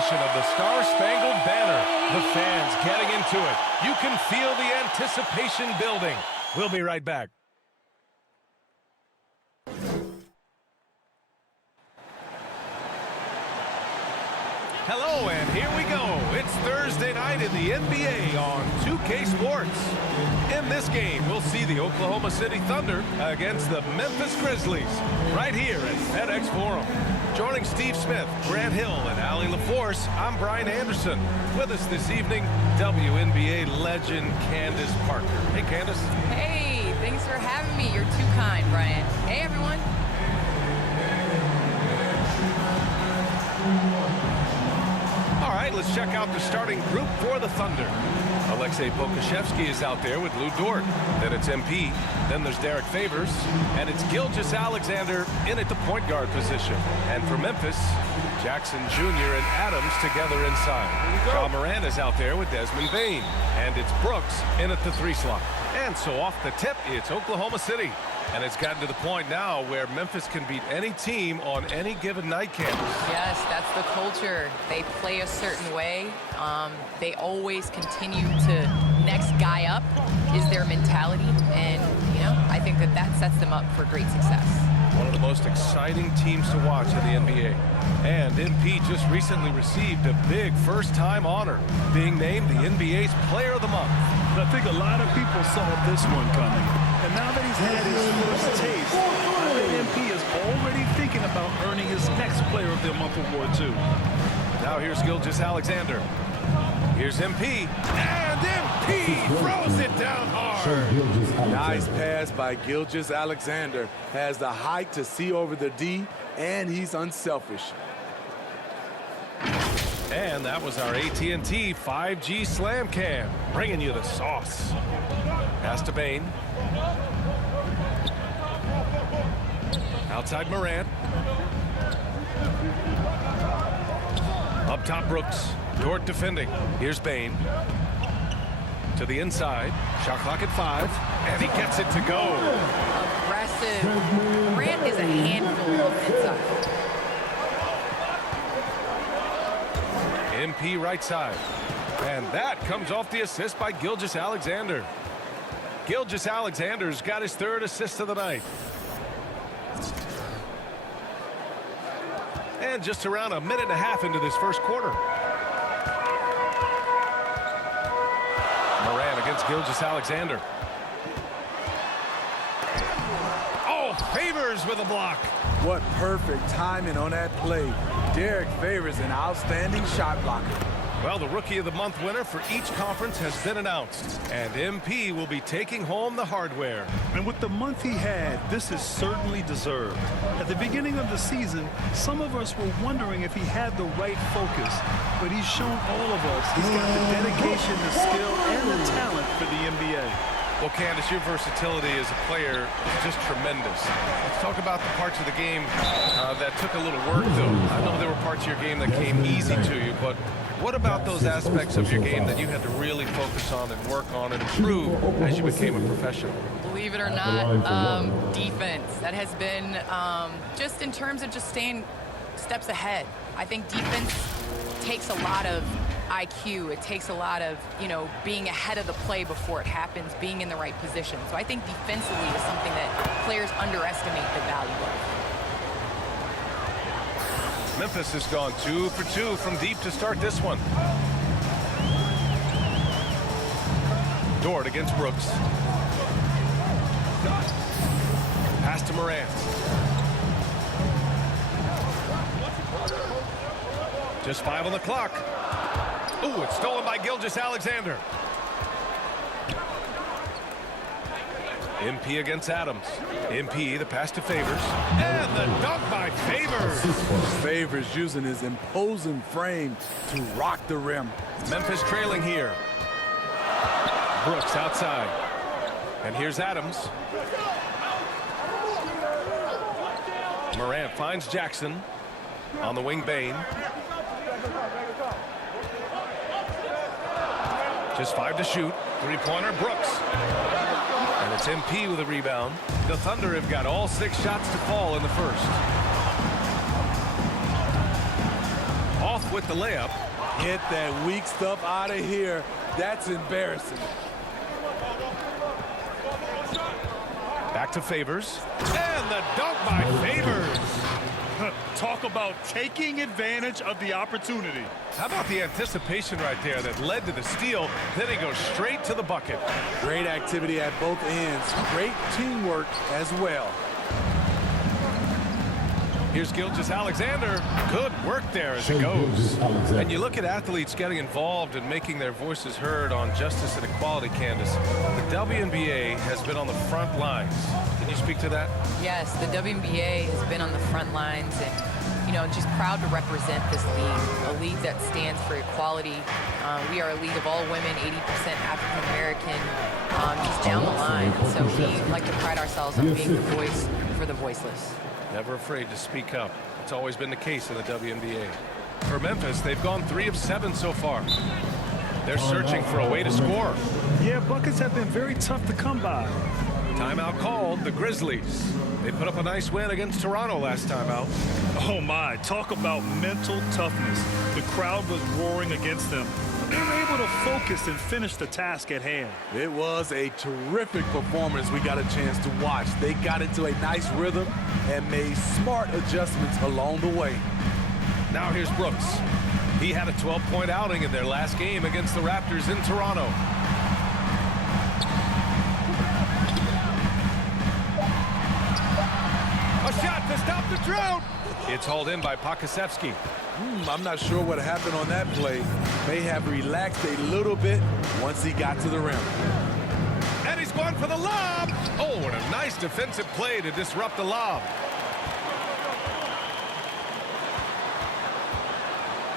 rendition of the Star-Spangled Banner. The fans getting into it. You can feel the anticipation building. We'll be right back. Hello, and here we go. It's Thursday night in the NBA on 2K Sports. In this game, we'll see the Oklahoma City Thunder against the Memphis Grizzlies right here at FedEx Forum. Joining Steve Smith, Grant Hill, and Allie LaForce, I'm Brian Anderson. With us this evening, WNBA legend Candace Parker. Hey, Candace. Hey, thanks for having me. You're too kind, Brian. Hey, everyone. All right, let's check out the starting group for the Thunder. Alexei Pokashevsky is out there with Lou Dort. Then it's MP. Then there's Derek Favors. And it's Gilgeous-Alexander in at the point guard position. And for Memphis, Jackson Jr. and Adams together inside. Ja Morant is out there with Desmond Bane. And it's Brooks in at the 3 slot. And so off the tip, it's Oklahoma City. And it's gotten to the point now where Memphis can beat any team on any given night, Candace. Yes, that's the culture. They play a certain way. They always continue to next guy up is their mentality. And, you know, I think that sets them up for great success. One of the most exciting teams to watch in the NBA. And MP just recently received a big first-time honor, being named the NBA's Player of the Month. I think a lot of people saw this one coming. And now that he's had his first taste, I think MP is already thinking about earning his next Player of the Month award, too. Now here's Gilgeous-Alexander. Here's MP. And MP throws it down hard. Nice pass by Gilgeous-Alexander. Has the height to see over the D, and he's unselfish. And that was our AT&T 5G Slam Cam, bringing you the sauce. Pass to Bane. Outside Morant. Up top Brooks. Dort defending. Here's Bane. To the inside. Shot clock at 5. And he gets it to go. Aggressive. Morant is a handful of inside. MP right side. And that comes off the assist by Gilgeous-Alexander. Gilgeous-Alexander's got his 3rd assist of the night. And just around a minute and a half into this first quarter. Morant against Gilgeous-Alexander. Oh, Favors with a block. What perfect timing on that play. Derek Favors, an outstanding shot blocker. Well, the Rookie of the Month winner for each conference has been announced. And MP will be taking home the hardware. And with the month he had, this is certainly deserved. At the beginning of the season, some of us were wondering if he had the right focus. But he's shown all of us he's got the dedication, the skill, and the talent for the NBA. Well, Candace, your versatility as a player is just tremendous. Let's talk about the parts of the game that took a little work, though. I know there were parts of your game that came easy to you, but what about those aspects of your game that you had to really focus on and work on and improve as you became a professional? Believe it or not, defense. That has been just in terms of just staying steps ahead. I think defense takes a lot of IQ. It takes a lot of, you know, being ahead of the play before it happens, being in the right position. So I think defensively is something that players underestimate the value of. Memphis has gone 2 for 2 from deep to start this one. Dort against Brooks. Pass to Morant. Just 5 on the clock. Ooh, it's stolen by Gilgeous-Alexander. MP against Adams. MP, the pass to Favors. And the dunk by Favors. Favors using his imposing frame to rock the rim. Memphis trailing here. Brooks outside. And here's Adams. Morant finds Jackson. On the wing, Bane. Just 5 to shoot. 3-pointer, Brooks. And it's MP with a rebound. The Thunder have got all 6 shots to fall in the first. Off with the layup. Get that weak stuff out of here. That's embarrassing. Back to Favors. And the dunk by Favors. Talk about taking advantage of the opportunity. How about the anticipation right there that led to the steal? Then he goes straight to the bucket. Great activity at both ends. Great teamwork as well. Here's Gilgeous-Alexander. Good work there as it goes. And you look at athletes getting involved and making their voices heard on justice and equality, Candace. The WNBA has been on the front lines. Can you speak to that? Yes, the WNBA has been on the front lines and, you know, just proud to represent this league, a league that stands for equality. We are a league of all women, 80% African American, just down the line. So we like to pride ourselves on being the voice for the voiceless. Never afraid to speak up. It's always been the case in the WNBA. For Memphis, they've gone 3 of 7 so far. They're searching for a way to score. Yeah, buckets have been very tough to come by. Timeout called, the Grizzlies. They put up a nice win against Toronto last time out. Oh my, talk about mental toughness. The crowd was roaring against them. They were able to focus and finish the task at hand. It was a terrific performance we got a chance to watch. They got into a nice rhythm and made smart adjustments along the way. Now here's Brooks. He had a 12-point outing in their last game against the Raptors in Toronto. A shot to stop the drought. It's hauled in by Pokusevski. I'm not sure what happened on that play. May have relaxed a little bit once he got to the rim. And he's going for the lob. Oh, what a nice defensive play to disrupt the lob.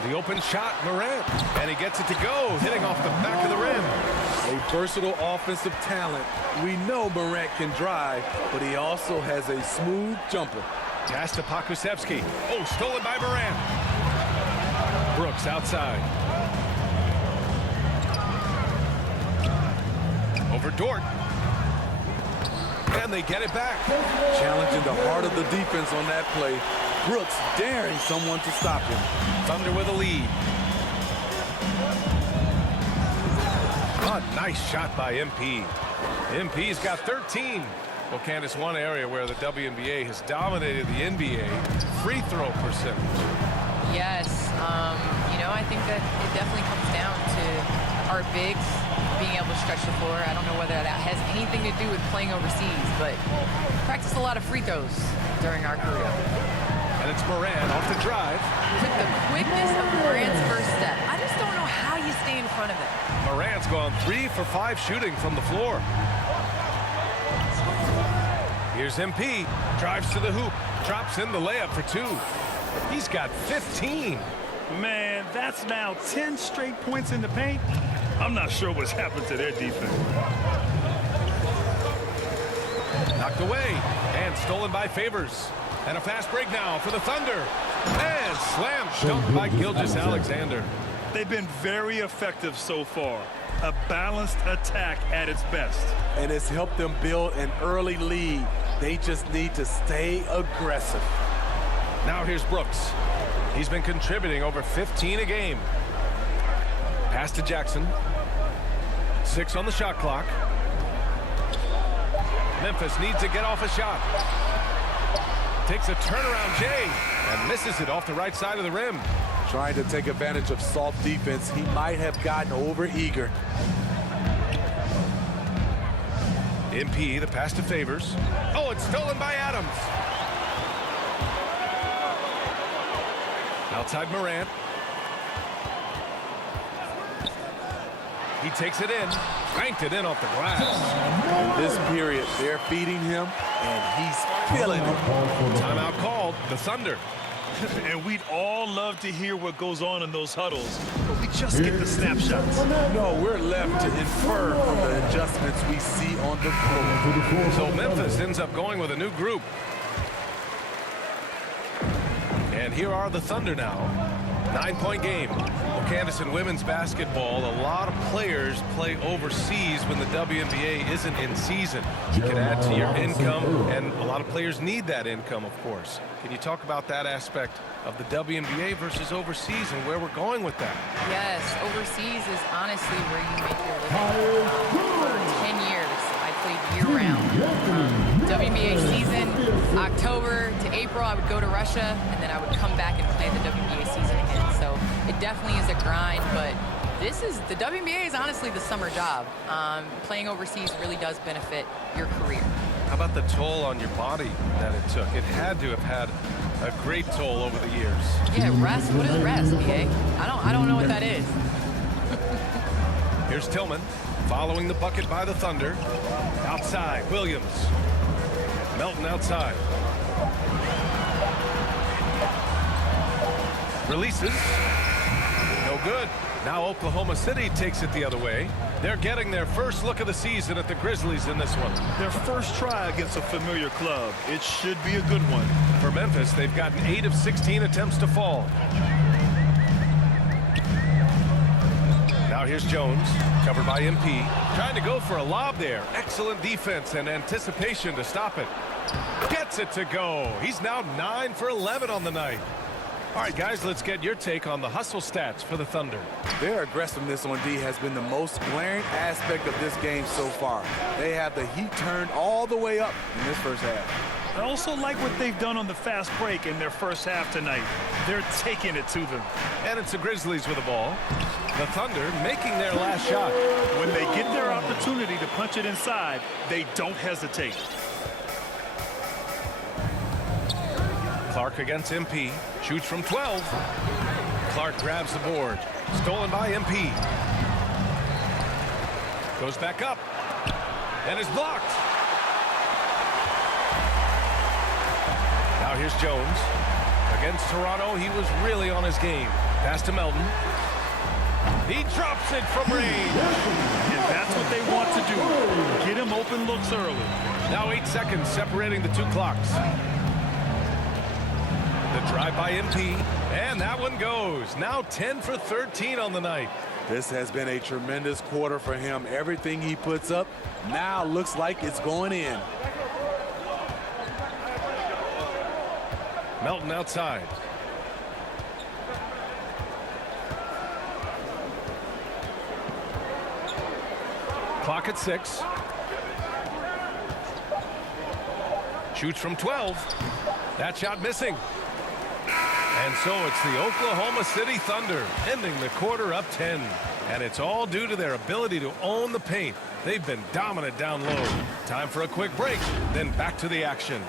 The open shot, Morant. And he gets it to go, hitting off the back of the rim. A versatile offensive talent. We know Morant can drive, but he also has a smooth jumper. Pass to Pokusevski. Oh, stolen by Morant. Brooks outside. Over Dort. And they get it back. Challenging the heart of the defense on that play. Brooks daring someone to stop him. Thunder with a lead. A nice shot by MP. MP's got 13. Well, Candace, one area where the WNBA has dominated the NBA, free throw percentage. Yes, you know, I think that it definitely comes down to our bigs being able to stretch the floor. I don't know whether that has anything to do with playing overseas, but practice a lot of free throws during our career. And it's Morant off the drive. With the quickness of Morant's first step, I just don't know how you stay in front of him. Morant's gone 3 for 5 shooting from the floor. Here's MP, drives to the hoop, drops in the layup for 2. He's got 15. Man, that's now 10 straight points in the paint. I'm not sure what's happened to their defense. Knocked away and stolen by Favors. And a fast break now for the Thunder. And slam dunk by Gilgeous-Alexander. They've been very effective so far. A balanced attack at its best. And it's helped them build an early lead. They just need to stay aggressive. Now here's Brooks. He's been contributing over 15 a game. Pass to Jackson. 6 on the shot clock. Memphis needs to get off a shot. Takes a turnaround Jay and misses it off the right side of the rim. Trying to take advantage of soft defense. He might have gotten over-eager. MP, the pass to Favors. Oh, it's stolen by Adams. Outside Morant. He takes it in. Banked it in off the glass. In this period, they're feeding him, and he's feeling it. Timeout called, the Thunder. And we'd all love to hear what goes on in those huddles, but we just get the snapshots. No, we're left to infer from the adjustments we see on the floor. So Memphis ends up going with a new group. And here are the Thunder now. 9-point game. Well, Candace, in women's basketball, a lot of players play overseas when the WNBA isn't in season. You can add to your income, and a lot of players need that income, of course. Can you talk about that aspect of the WNBA versus overseas and where we're going with that? Yes, overseas is honestly where you make your living. For 10 years, I played year-round. WNBA season, October to April, I would go to Russia, and then I would come back and play the WNBA season again. So it definitely is a grind, but the WNBA is honestly the summer job. Playing overseas really does benefit your career. How about the toll on your body that it took? It had to have had a great toll over the years. Yeah, rest. What is rest, BA? I don't know what that is. Here's Tillman following the bucket by the Thunder. Outside, Williams. Melton outside. Releases. No good. Now Oklahoma City takes it the other way. They're getting their first look of the season at the Grizzlies in this one. Their first try against a familiar club. It should be a good one. For Memphis, they've gotten 8 of 16 attempts to fall. Now here's Jones, covered by MP. Trying to go for a lob there. Excellent defense and anticipation to stop it. Gets it to go. He's now 9 for 11 on the night. All right, guys, let's get your take on the hustle stats for the Thunder. Their aggressiveness on D has been the most glaring aspect of this game so far. They have the heat turned all the way up in this first half. I also like what they've done on the fast break in their first half tonight. They're taking it to them. And it's the Grizzlies with the ball. The Thunder making their last shot. When they get their opportunity to punch it inside, they don't hesitate. Clark against MP. Shoots from 12. Clark grabs the board. Stolen by MP. Goes back up. And is blocked. Now here's Jones. Against Toronto, he was really on his game. Pass to Melton. He drops it from range. And that's what they want to do. Get him open looks early. Now 8 seconds separating the two clocks. The drive by MP, and that one goes. Now 10 for 13 on the night. This has been a tremendous quarter for him. Everything he puts up now looks like it's going in. Melton outside. Clock at 6. Shoots from 12. That shot missing. And so it's the Oklahoma City Thunder ending the quarter up 10. And it's all due to their ability to own the paint. They've been dominant down low. Time for a quick break, then back to the action.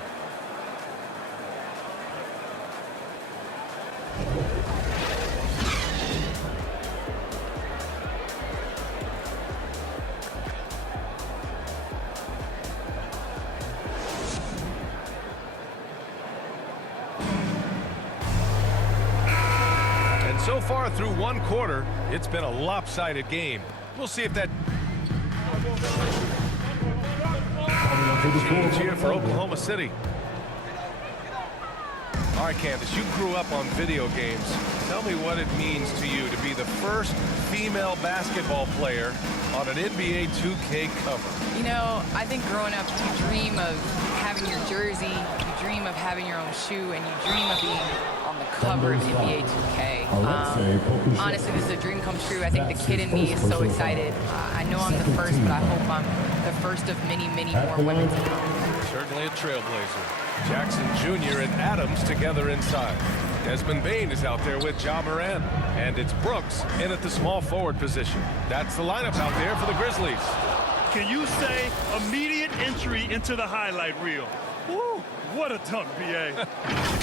So far through one quarter, it's been a lopsided game. We'll see if that change here for Oklahoma City. All right, Candace, you grew up on video games. Tell me what it means to you to be the first female basketball player on an NBA 2K cover. You know, I think growing up, you dream of having your jersey, you dream of having your own shoe, and you dream of being on the cover of NBA 2K. Honestly, this is a dream come true. I think the kid in me is so excited. I know I'm the first, but I hope I'm the first of many, many more women to come. Certainly a trailblazer. Jackson Jr. and Adams together inside. Desmond Bain is out there with Ja Morant. And it's Brooks in at the small forward position. That's the lineup out there for the Grizzlies. Can you say immediate entry into the highlight reel? Woo, what a dunk, B.A.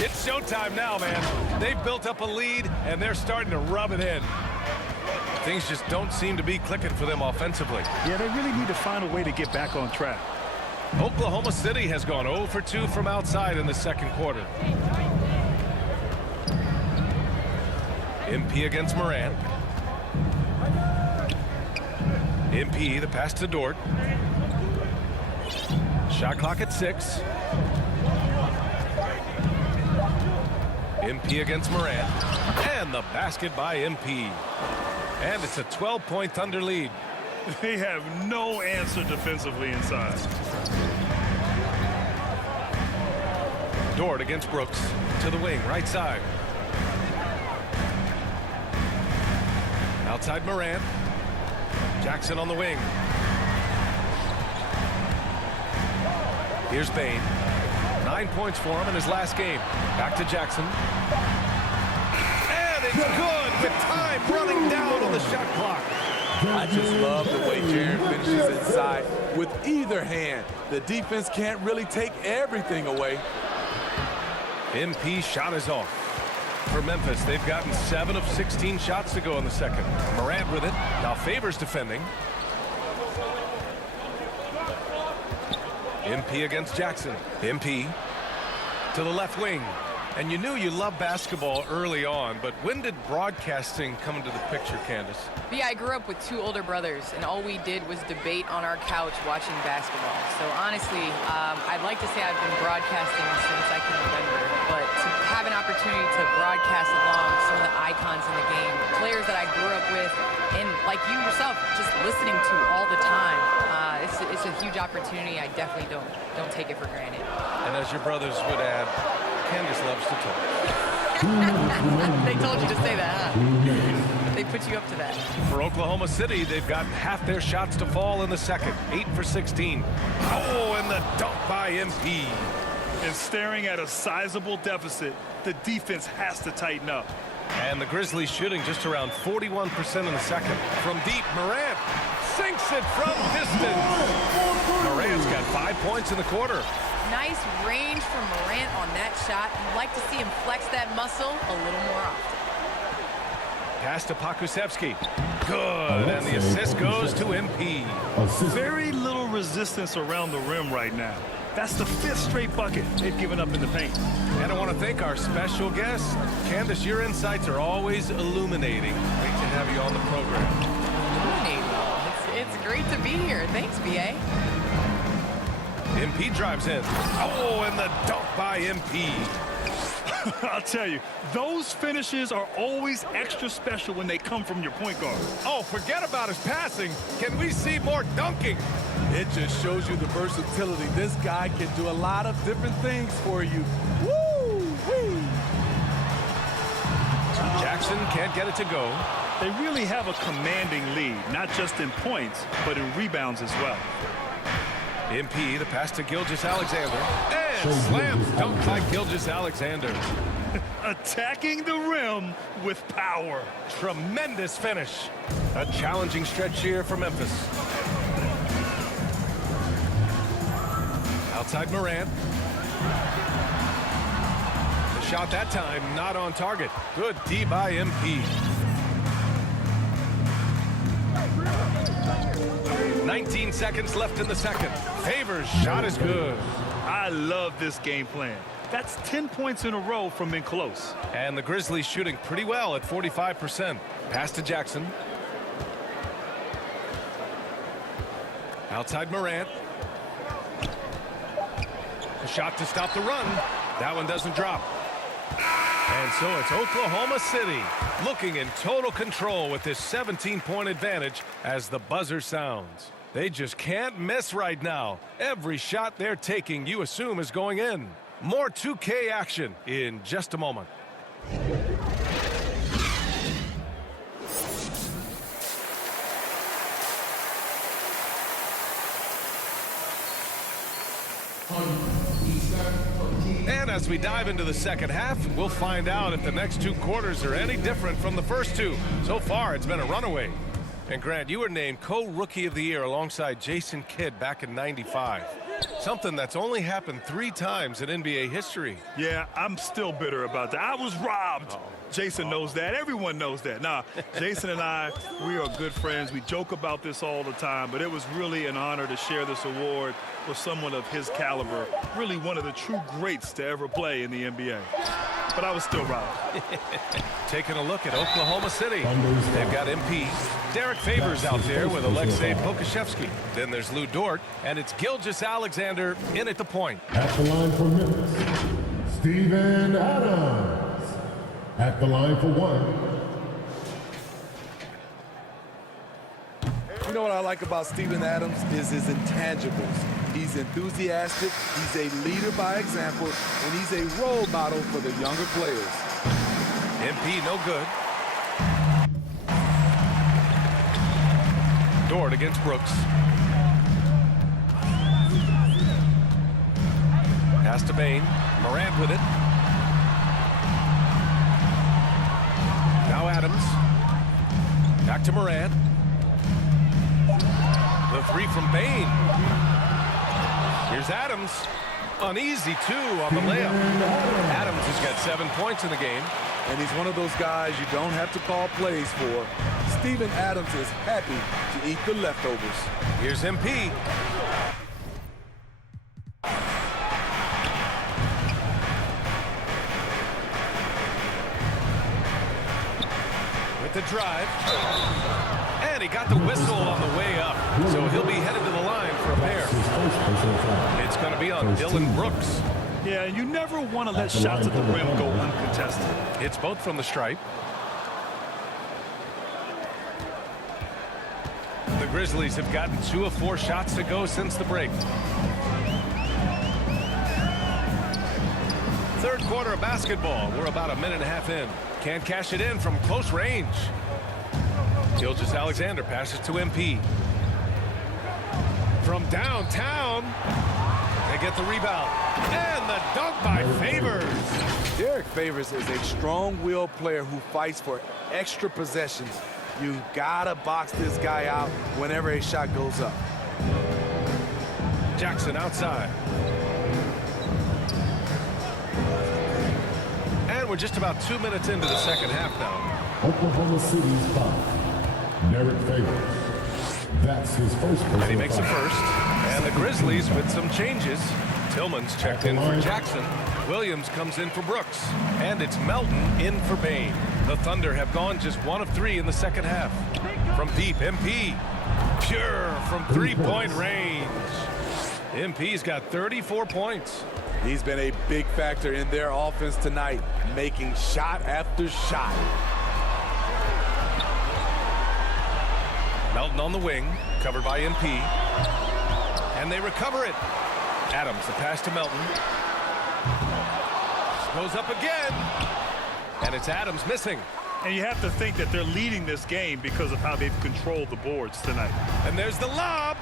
It's showtime now, man. They've built up a lead, and they're starting to rub it in. Things just don't seem to be clicking for them offensively. Yeah, they really need to find a way to get back on track. Oklahoma City has gone 0 for 2 from outside in the second quarter. MP against Morant. MP, the pass to Dort. Shot clock at 6. MP against Morant. And the basket by MP. And it's a 12-point Thunder lead. They have no answer defensively inside. Dort against Brooks. To the wing, right side. Outside Morant. Jackson on the wing. Here's Bane. 9 points for him in his last game. Back to Jackson. And it's good with time running down on the shot clock. I just love the way Jaren finishes inside with either hand. The defense can't really take everything away. MP shot is off. For Memphis, they've gotten 7 of 16 shots to go in the second. Morant with it. Now Favors defending. MP against Jackson. MP to the left wing. And you knew you loved basketball early on, but when did broadcasting come into the picture, Candace? Yeah, I grew up with 2 older brothers, and all we did was debate on our couch watching basketball. So honestly, I'd like to say I've been broadcasting since I can remember, but to have an opportunity to broadcast along some of the icons in the game, players that I grew up with, and like you yourself, just listening to all the time, it's a huge opportunity. I definitely don't take it for granted. And as your brothers would add, Candace loves to talk. They told you to say that, huh? They put you up to that. For Oklahoma City, they've gotten half their shots to fall in the second. 8 for 16. Oh, and the dunk by MP. And staring at a sizable deficit, the defense has to tighten up. And the Grizzlies shooting just around 41% in the second. From deep, Morant sinks it from distance. Morant's got 5 points in the quarter. Nice range from Morant on that shot. You'd like to see him flex that muscle a little more often. Pass to Pokusevski. Good, and the assist goes to MP. Very little resistance around the rim right now. That's the 5th straight bucket they've given up in the paint. And I want to thank our special guest. Candace, your insights are always illuminating. Great to have you on the program. Illuminating. It's great to be here. Thanks, BA. MP drives in. Oh, and the dunk by MP. I'll tell you, those finishes are always extra special when they come from your point guard. Oh, forget about his passing. Can we see more dunking? It just shows you the versatility. This guy can do a lot of different things for you. Woo-wee! Jackson can't get it to go. They really have a commanding lead, not just in points, but in rebounds as well. MP, the pass to Gilgeous-Alexander. And slam dunk by Gilgeous-Alexander. Attacking the rim with power. Tremendous finish. A challenging stretch here for Memphis. Outside Morant. The shot that time not on target. Good D by MP. 19 seconds left in the second. Favors shot is good. I love this game plan. That's 10 points in a row from in close. And the Grizzlies shooting pretty well at 45%. Pass to Jackson. Outside Morant. A shot to stop the run. That one doesn't drop. And so it's Oklahoma City looking in total control with this 17-point advantage as the buzzer sounds. They just can't miss right now. Every shot they're taking, you assume, is going in. More 2K action in just a moment. And as we dive into the second half, we'll find out if the next 2 quarters are any different from the first 2. So far, it's been a runaway. And Grant, you were named co-rookie of the year alongside Jason Kidd back in '95. Something that's only happened 3 times in NBA history. Yeah, I'm still bitter about that. I was robbed. Jason knows that. Everyone knows that. Nah, Jason and I, we are good friends. We joke about this all the time, but it was really an honor to share this award with someone of his caliber. Really one of the true greats to ever play in the NBA. But I was still robbed. Taking a look at Oklahoma City. They've got MP. Derek Favors out there with Alexei Pokushevski. Then there's Lou Dort, and it's Gilgeous-Alexander in at the point. At the line for Memphis, Steven Adams. At the line for one. You know what I like about Steven Adams is his intangibles. He's enthusiastic, he's a leader by example, and he's a role model for the younger players. MP no good. Dort against Brooks. Pass to Bain. Morant with it. Now Adams. Back to Morant. The three from Bain. Here's Adams. Uneasy, two, on the layup. Adams has got 7 points in the game. And he's one of those guys you don't have to call plays for. Steven Adams is happy to eat the leftovers. Here's MP. With the drive. And he got the whistle on the way up. So he'll be headed to the line for a pair. It's going to be on Dylan Brooks. Yeah, you never want to let shots at the rim go uncontested. It's both from the stripe. The Grizzlies have gotten 2 of 4 shots to go since the break. Third quarter of basketball. We're about a minute and a half in. Can't cash it in from close range. Gilgeous-Alexander passes to MP. From downtown, they get the rebound. And the dunk by Favors. Derek Favors is a strong-willed player who fights for extra possessions. You gotta box this guy out whenever a shot goes up. Jackson outside. And we're just about 2 minutes into the second half now. Oklahoma City's foul. Derek Favors. That's his first. And he makes the first. And the Grizzlies with some changes. Tillman's checked in for Jackson. Williams comes in for Brooks. And it's Melton in for Bain. The Thunder have gone just 1 of 3 in the second half. From deep, MP. Pure from three-point range. MP's got 34 points. He's been a big factor in their offense tonight, making shot after shot. Melton on the wing, covered by MP. And they recover it. Adams, the pass to Melton. Goes up again. And it's Adams missing. And you have to think that they're leading this game because of how they've controlled the boards tonight. And there's the lob.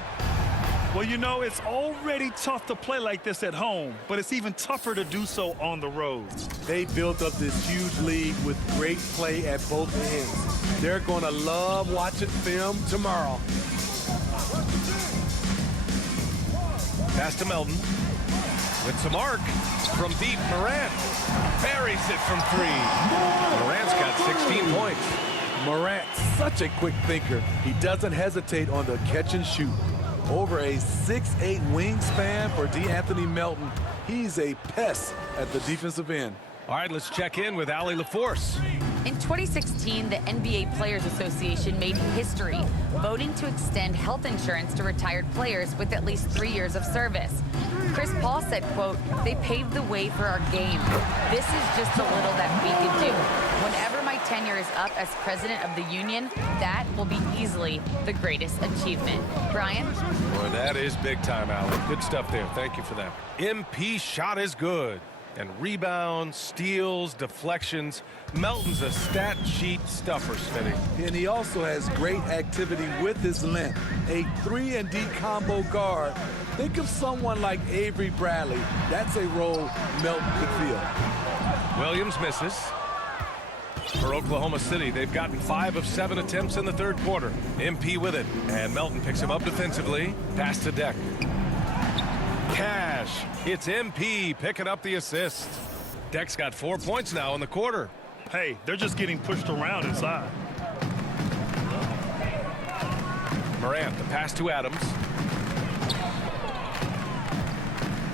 Well, you know, it's already tough to play like this at home, but it's even tougher to do so on the road. They built up this huge lead with great play at both ends. They're going to love watching film tomorrow. Pass to Melton. With some arc from deep, Morant buries it from 3. Morant's got 16 points. Morant, such a quick thinker. He doesn't hesitate on the catch and shoot. Over a 6'8" wingspan for DeAnthony Melton. He's a pest at the defensive end. All right, let's check in with Allie LaForce. In 2016, the NBA Players Association made history, voting to extend health insurance to retired players with at least 3 years of service. Chris Paul said, quote, "They paved the way for our game. This is just a little that we could do. Whenever my tenure is up as president of the union, that will be easily the greatest achievement." Brian? Boy, that is big time, Allie. Good stuff there. Thank you for that. MP shot is good. And rebounds, steals, deflections. Melton's a stat sheet stuffer, Smitty. And he also has great activity with his length. A 3-and-D combo guard. Think of someone like Avery Bradley. That's a role Melton could fill. Williams misses. For Oklahoma City, they've gotten 5 of 7 attempts in the third quarter. MP with it. And Melton picks him up defensively. Pass to Deck. Cash. It's MP picking up the assist. Deck's got 4 points now in the quarter. Hey, they're just getting pushed around inside. Morant, the pass to Adams.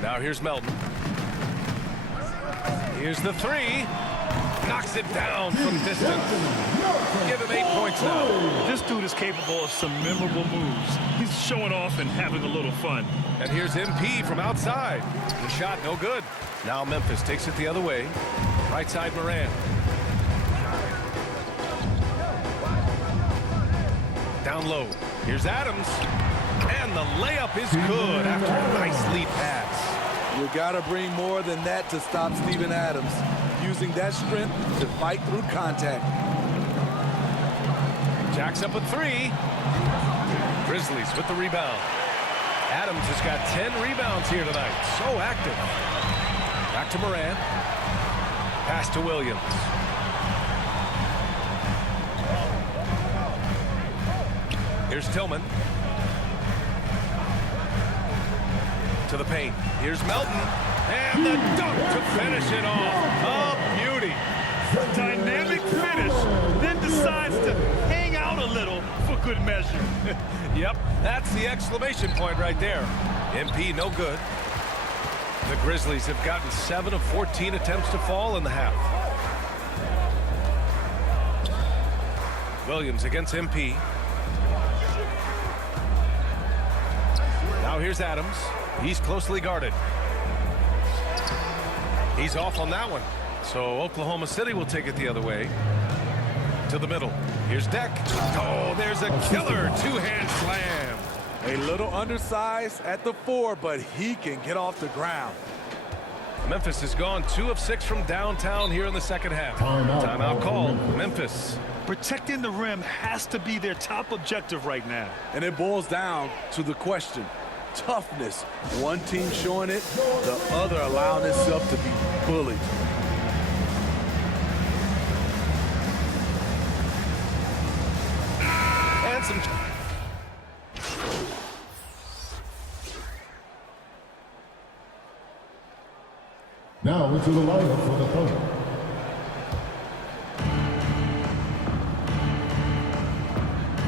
Now here's Melton. Here's the 3. Knocks it down from distance. Give him 8 points now. This dude is capable of some memorable moves. He's showing off and having a little fun. And here's MP from outside. The shot no good. Now Memphis takes it the other way. Right side Morant. Down low. Here's Adams. And the layup is good after a nice lead pass. You got to bring more than that to stop Steven Adams. Using that strength to fight through contact. Jacks up with 3. Grizzlies with the rebound. Adams has got 10 rebounds here tonight. So active. Back to Morant. Pass to Williams. Here's Tillman. To the paint. Here's Melton. And the dunk to finish it off. A beauty. A dynamic finish, then decides to hang out a little for good measure. Yep, that's the exclamation point right there. MP no good. The Grizzlies have gotten 7 of 14 attempts to fall in the half. Williams against MP. Now here's Adams. He's closely guarded. He's off on that one. So Oklahoma City will take it the other way. To the middle. Here's Deck. Oh, there's a killer two-hand slam. A little undersized at the 4, but he can get off the ground. Memphis has gone 2 of 6 from downtown here in the second half. Timeout called. Memphis. Protecting the rim has to be their top objective right now. And it boils down to the question. Toughness. One team showing it, the other allowing itself to be bullied. And some... Now into the lineup for the Thunder.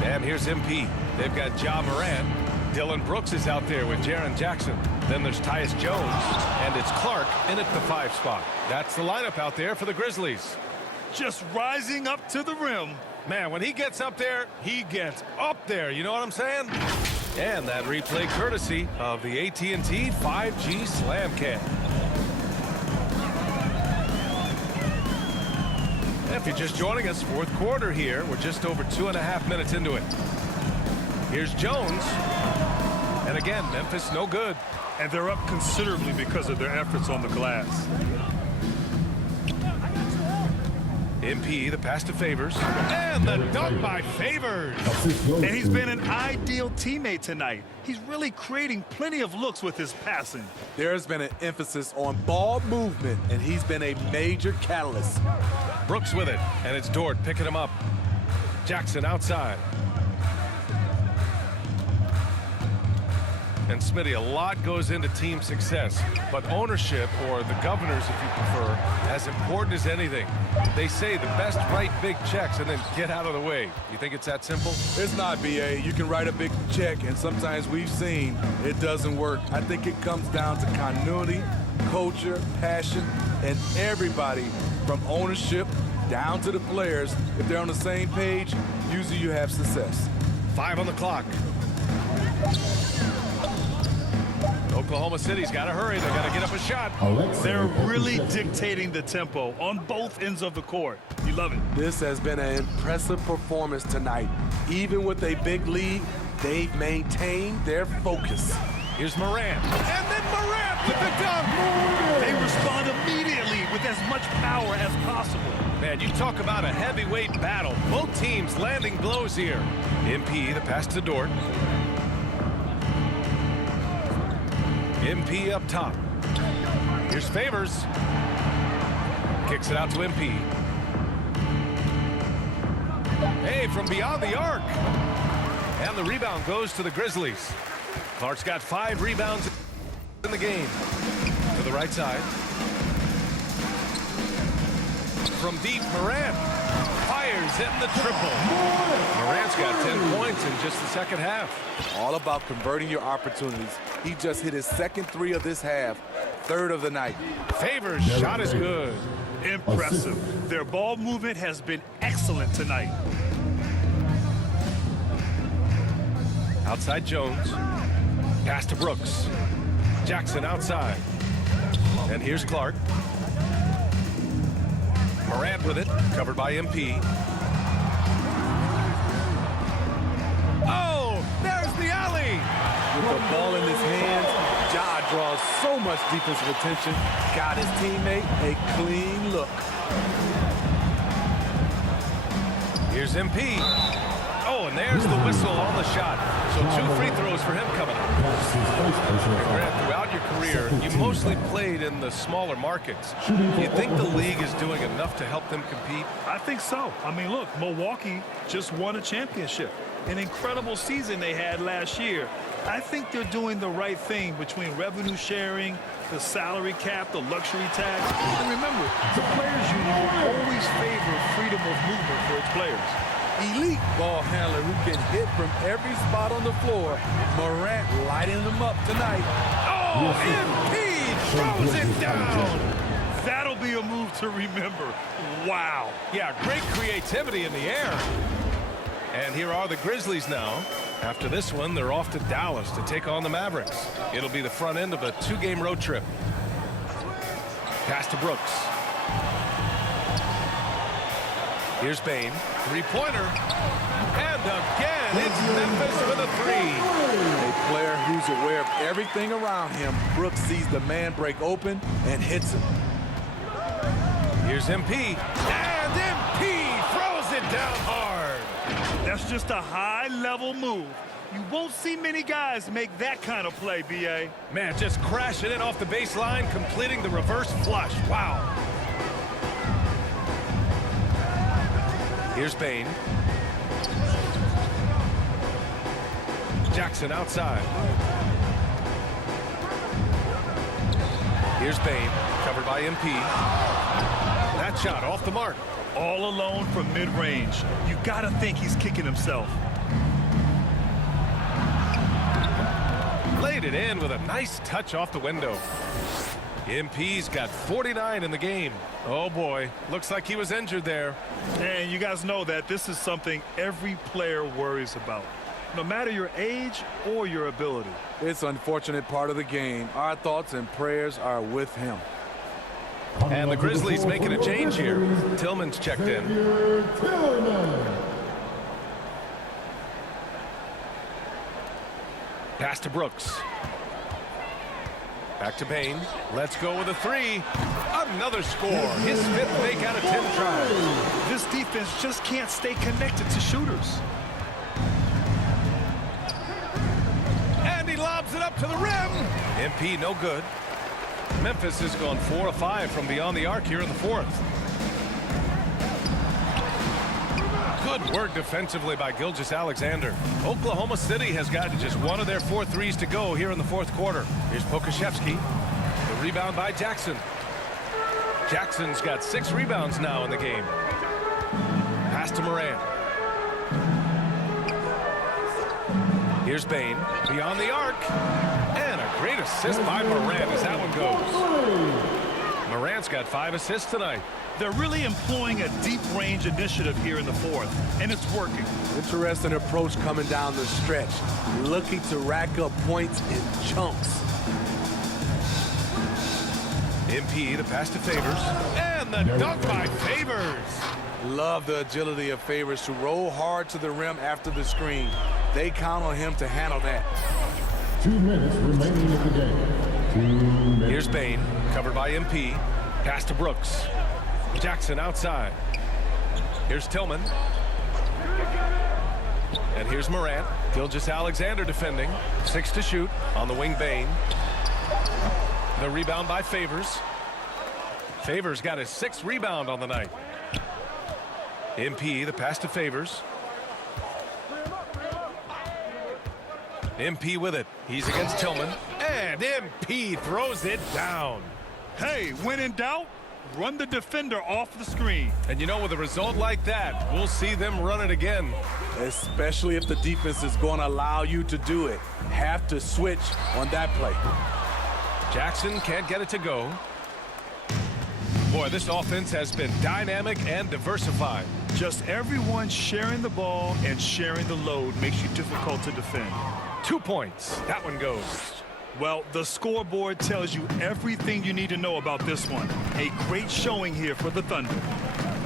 And here's MP. They've got Ja Morant. Dylan Brooks is out there with Jaren Jackson. Then there's Tyus Jones. And it's Clark in at the 5 spot. That's the lineup out there for the Grizzlies. Just rising up to the rim. Man, when he gets up there, he gets up there. You know what I'm saying? And that replay courtesy of the AT&T 5G Slam Cam. If you're just joining us, 4th quarter here. We're just over 2.5 minutes into it. Here's Jones. And again, Memphis no good. And they're up considerably because of their efforts on the glass. MP, the pass to Favors. And the dunk by Favors. And he's been an ideal teammate tonight. He's really creating plenty of looks with his passing. There's been an emphasis on ball movement, and he's been a major catalyst. Brooks with it, and it's Dort picking him up. Jackson outside. And Smitty, a lot goes into team success, but ownership, or the governors if you prefer, as important as anything. They say the best write big checks and then get out of the way. You think it's that simple? It's not, BA. You can write a big check, and sometimes we've seen it doesn't work. I think it comes down to continuity, culture, passion, and everybody from ownership down to the players. If they're on the same page, usually you have success. 5 on the clock. Oklahoma City's got to hurry. They got to get up a shot. They're really dictating the tempo on both ends of the court. You love it. This has been an impressive performance tonight. Even with a big lead, they've maintained their focus. Here's Morant. And then Morant with the dunk. They respond immediately with as much power as possible. Man, you talk about a heavyweight battle. Both teams landing blows here. MP, the pass to Dort. MP up top. Here's Favors. Kicks it out to MP. Hey, from beyond the arc. And the rebound goes to the Grizzlies. Clark's got 5 rebounds in the game. To the right side. From deep, Morant fires in the triple. Morant's got 10 points in just the second half. All about converting your opportunities. He just hit his second 3 of this half, 3rd of the night. Favors shot is good. Impressive. Their ball movement has been excellent tonight. Outside Jones. Pass to Brooks. Jackson outside. And here's Clark. Morant with it, covered by MP. the ball in his hands, Ja draws so much defensive attention. Got his teammate a clean look. Here's MP. Oh, and there's the whistle on the shot. So 2 free throws for him coming up. That's his first personal foul. Grant, throughout your career, you mostly played in the smaller markets. Do you think the league is doing enough to help them compete? I think so. I mean, look, Milwaukee just won a championship. An incredible season they had last year. I think they're doing the right thing between revenue sharing, the salary cap, the luxury tax. And remember, the Players Union will always favor freedom of movement for its players. Elite ball handler who can hit from every spot on the floor. Morant lighting them up tonight. Oh, MP throws it down. That'll be a move to remember. Wow. Yeah, great creativity in the air. And here are the Grizzlies now. After this one, they're off to Dallas to take on the Mavericks. It'll be the front end of a 2-game road trip. Pass to Brooks. Here's Bane. 3-pointer. And again, it's Memphis with a 3. A player who's aware of everything around him. Brooks sees the man break open and hits him. Here's MP. And MP throws it down hard. That's just a high-level move. You won't see many guys make that kind of play, B.A. Man, just crashing in off the baseline, completing the reverse flush. Wow. Here's Bane. Jackson outside. Here's Bane, covered by MP. That shot off the mark. All alone from mid-range. You gotta think he's kicking himself. Laid it in with a nice touch off the window. MP's got 49 in the game. Oh boy, looks like he was injured there. And you guys know that this is something every player worries about, no matter your age or your ability. It's an unfortunate part of the game. Our thoughts and prayers are with him. And the Grizzlies making a change here. Tillman's checked in. Pass to Brooks. Back to Bane. Let's go with a 3. Another score. His 5th make out of 10 tries. This defense just can't stay connected to shooters. And he lobs it up to the rim. MP no good. Memphis has gone 4 of 5 from beyond the arc here in the 4th. Good work defensively by Gilgeous-Alexander. Oklahoma City has gotten just 1 of their 4 threes to go here in the 4th quarter. Here's Pokusevski. The rebound by Jackson. Jackson's got 6 rebounds now in the game. Pass to Morant. Here's Bane. Beyond the arc. And a great assist by Morant as that one goes. Morant's got 5 assists tonight. They're really employing a deep-range initiative here in the 4th, and it's working. Interesting approach coming down the stretch. Looking to rack up points in chunks. MP, the pass to Favors. And the dunk by Favors. Love the agility of Favors to roll hard to the rim after the screen. They count on him to handle that. 2 minutes remaining in the game. 2 minutes. Here's Bane, covered by MP. Pass to Brooks. Jackson outside. Here's Tillman. And here's Morant. Gilgeous-Alexander defending. 6 to shoot on the wing. Bane. The rebound by Favors. Favors got his 6th rebound on the night. MP, the pass to Favors. MP with it. He's against Tillman. And MP throws it down. Hey, when in doubt, run the defender off the screen. And you know, with a result like that, we'll see them run it again. Especially if the defense is going to allow you to do it. Have to switch on that play. Jackson can't get it to go. Boy, this offense has been dynamic and diversified. Just everyone sharing the ball and sharing the load makes you difficult to defend. 2 points. That one goes. Well, the scoreboard tells you everything you need to know about this one. A great showing here for the Thunder.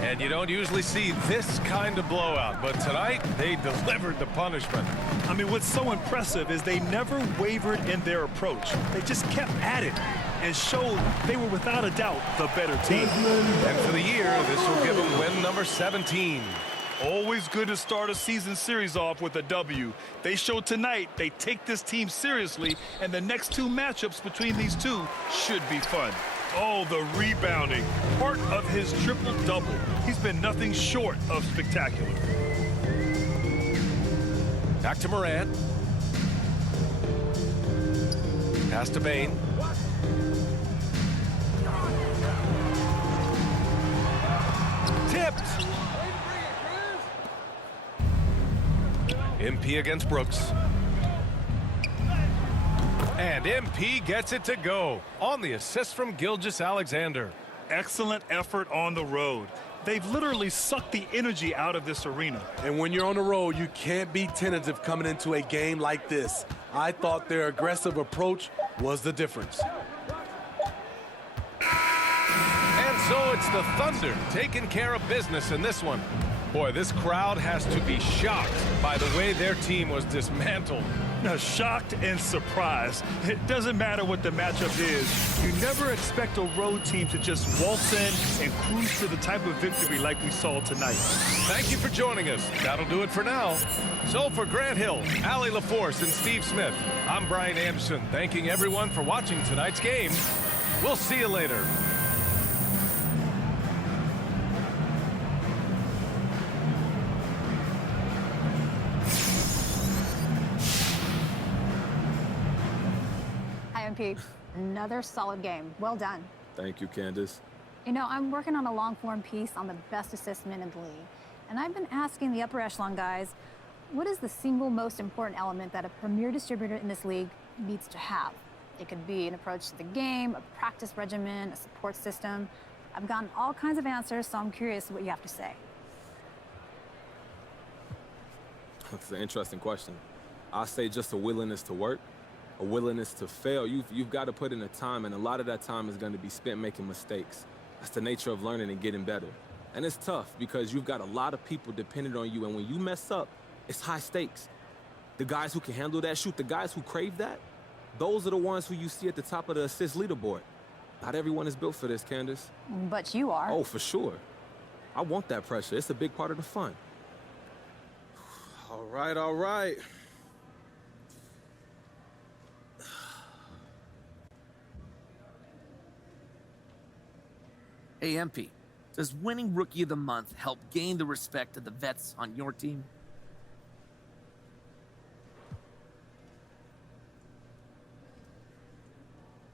And you don't usually see this kind of blowout, but tonight they delivered the punishment. I mean, what's so impressive is they never wavered in their approach. They just kept at it and showed they were without a doubt the better team. And for the year, this will give them win number 17. Always good to start a season series off with a W. They showed tonight they take this team seriously, and the next two matchups between these two should be fun. Oh, the rebounding, part of his triple-double. He's been nothing short of spectacular. Back to Morant. Pass to Bain. Tipped. MP against Brooks. And MP gets it to go on the assist from Gilgeous-Alexander. Excellent effort on the road. They've literally sucked the energy out of this arena. And when you're on the road, you can't be tentative coming into a game like this. I thought their aggressive approach was the difference. And so it's the Thunder taking care of business in this one. Boy, this crowd has to be shocked by the way their team was dismantled. Now, shocked and surprised. It doesn't matter what the matchup is. You never expect a road team to just waltz in and cruise to the type of victory like we saw tonight. Thank you for joining us. That'll do it for now. So for Grant Hill, Allie LaForce, and Steve Smith, I'm Brian Anderson, thanking everyone for watching tonight's game. We'll see you later. MP, another solid game. Well done. Thank you, Candace. You know, I'm working on a long-form piece on the best assessment in the league. And I've been asking the upper echelon guys, what is the single most important element that a premier distributor in this league needs to have? It could be an approach to the game, a practice regimen, a support system. I've gotten all kinds of answers, so I'm curious what you have to say. That's an interesting question. I say just a willingness to work. A willingness to fail. You've got to put in the time, and a lot of that time is going to be spent making mistakes. That's the nature of learning and getting better. And it's tough because you've got a lot of people dependent on you, and when you mess up, it's high stakes. The guys who can handle that, shoot, the guys who crave that, those are the ones who you see at the top of the assist leaderboard. Not everyone is built for this, Candace. But you are. Oh, for sure. I want that pressure. It's a big part of the fun. All right, all right. Hey, MP, does winning Rookie of the Month help gain the respect of the vets on your team?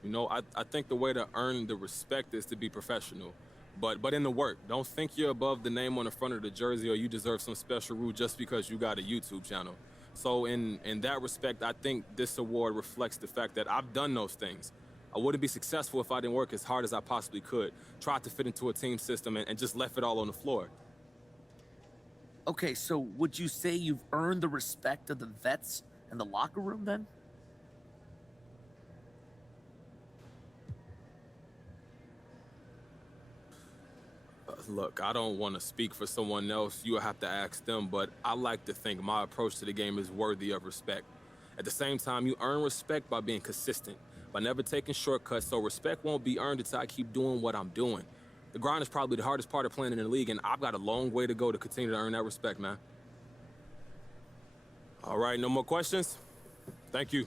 You know, I think the way to earn the respect is to be professional. But in the work, don't think you're above the name on the front of the jersey or you deserve some special rule just because you got a YouTube channel. So in that respect, I think this award reflects the fact that I've done those things. I wouldn't be successful if I didn't work as hard as I possibly could, tried to fit into a team system, and just left it all on the floor. Okay, so would you say you've earned the respect of the vets in the locker room then? Look, I don't want to speak for someone else. You'll have to ask them, but I like to think my approach to the game is worthy of respect. At the same time, you earn respect by being consistent, by never taking shortcuts, so respect won't be earned until I keep doing what I'm doing. The grind is probably the hardest part of playing in the league, and I've got a long way to go to continue to earn that respect, man. All right, no more questions? Thank you.